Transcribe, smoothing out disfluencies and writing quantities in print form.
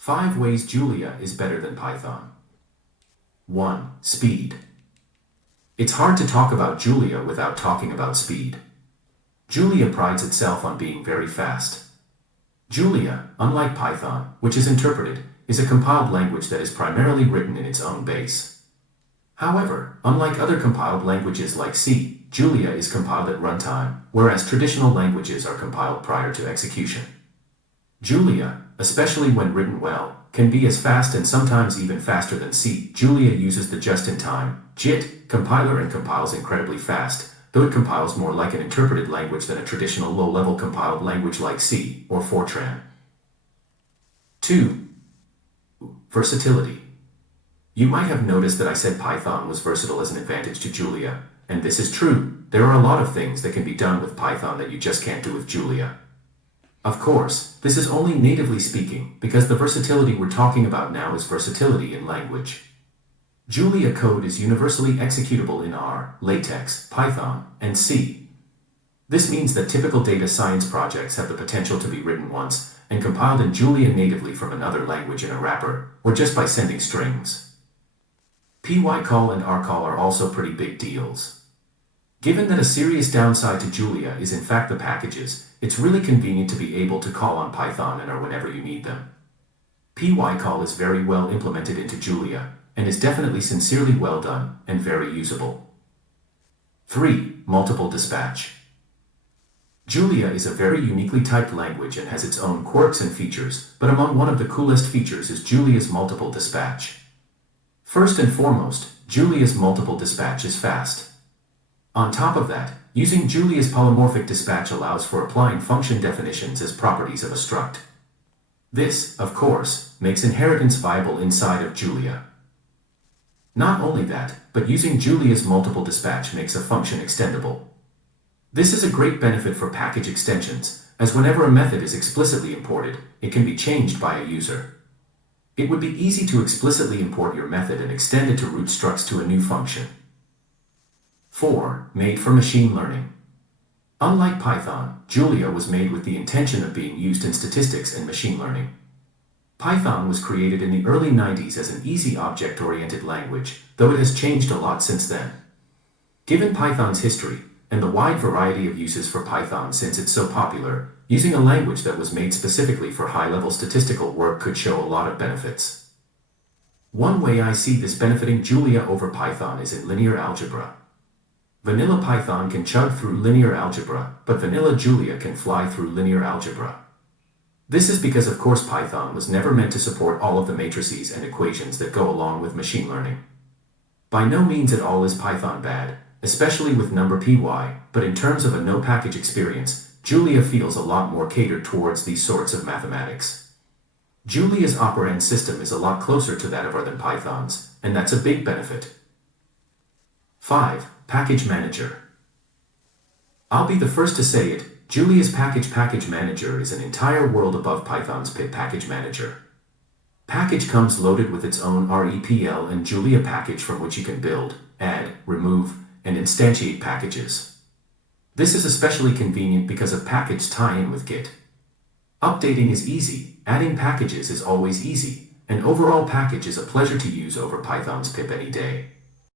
5 ways Julia is better than Python. 1. Speed. It's hard to talk about Julia without talking about speed. Julia prides itself on being very fast. Julia, unlike Python, which is interpreted, is a compiled language that is primarily written in its own base. However, unlike other compiled languages like C, Julia is compiled at runtime, whereas traditional languages are compiled prior to execution. Julia, especially when written well, can be as fast and sometimes even faster than C. Julia uses the just-in-time JIT compiler and compiles incredibly fast, though it compiles more like an interpreted language than a traditional low-level compiled language like C or Fortran. 2. Versatility. You might have noticed that I said Python was versatile as an advantage to Julia, and this is true. There are a lot of things that can be done with Python that you just can't do with Julia. Of course, this is only natively speaking, because the versatility we're talking about now is versatility in language. Julia code is universally executable in R, LaTeX, Python, and C. This means that typical data science projects have the potential to be written once and compiled in Julia natively from another language in a wrapper, or just by sending strings. PyCall and rcall are also pretty big deals. Given that a serious downside to Julia is in fact the packages, it's really convenient to be able to call on Python and R whenever you need them. PyCall is very well implemented into Julia, and is definitely sincerely well done and very usable. 3. Multiple dispatch. Julia is a very uniquely typed language and has its own quirks and features, but among one of the coolest features is Julia's multiple dispatch. First and foremost, Julia's multiple dispatch is fast. On top of that, using Julia's polymorphic dispatch allows for applying function definitions as properties of a struct. This, of course, makes inheritance viable inside of Julia. Not only that, but using Julia's multiple dispatch makes a function extendable. This is a great benefit for package extensions, as whenever a method is explicitly imported, it can be changed by a user. It would be easy to explicitly import your method and extend it to root structs to a new function. 4. Made for machine learning. Unlike Python, Julia was made with the intention of being used in statistics and machine learning. Python was created in the early 90s as an easy object-oriented language, though it has changed a lot since then. Given Python's history, and the wide variety of uses for Python since it's so popular, using a language that was made specifically for high-level statistical work could show a lot of benefits. One way I see this benefiting Julia over Python is in linear algebra. Vanilla Python can chug through linear algebra, but vanilla Julia can fly through linear algebra. This is because of course Python was never meant to support all of the matrices and equations that go along with machine learning. By no means at all is Python bad, especially with NumPy, but in terms of a no-package experience, Julia feels a lot more catered towards these sorts of mathematics. Julia's operand system is a lot closer to that of R than Python's, and that's a big benefit. 5. Package Manager. I'll be the first to say it, Julia's package manager is an entire world above Python's pip package manager. Package comes loaded with its own REPL and Julia package from which you can build, add, remove, and instantiate packages. This is especially convenient because of package tie-in with Git. Updating is easy, adding packages is always easy, and overall package is a pleasure to use over Python's pip any day.